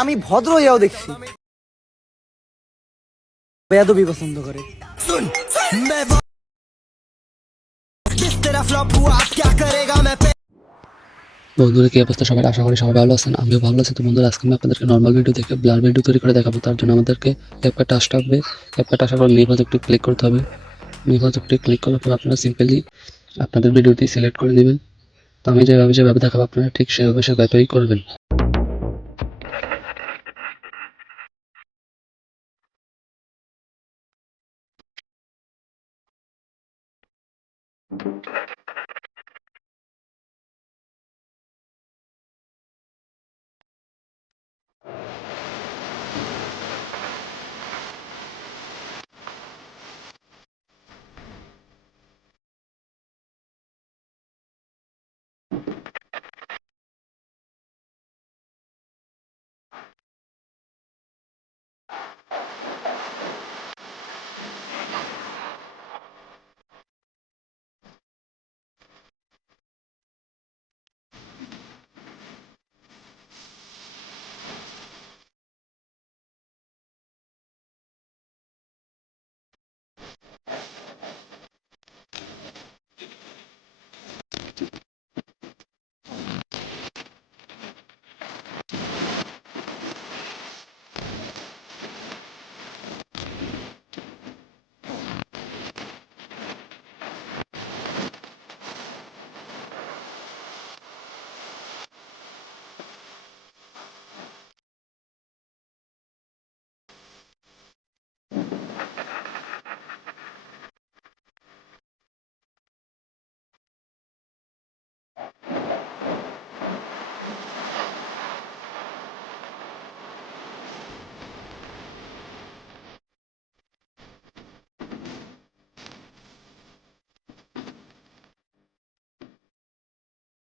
আমি ভদ্র হয়েও দেখছি বেয়াদবি পছন্দ করে। বন্ধুরা, কি অবস্থা সবাই? আশা করি সবাই ভালো আছেন, আমিও ভালো আছি। তো বন্ধুরা, আজকে আমি আপনাদেরকে নর্মাল ভিডিও থেকে ব্লার ভিডিও তৈরি করে দেখাবো। তার জন্য আমাদেরকে ক্যাপকাট আসতে হবে। ক্যাপকাট আসার পর নিউ প্রজেক্টে ক্লিক করতে হবে। নিউ প্রজেক্টে ক্লিক করার পর আপনারা সিম্পলি আপনাদের ভিডিওটি সিলেক্ট করে নেবেন। তো আমি যেভাবে দেখাবো আপনারা ঠিক সেভাবেই করবেন।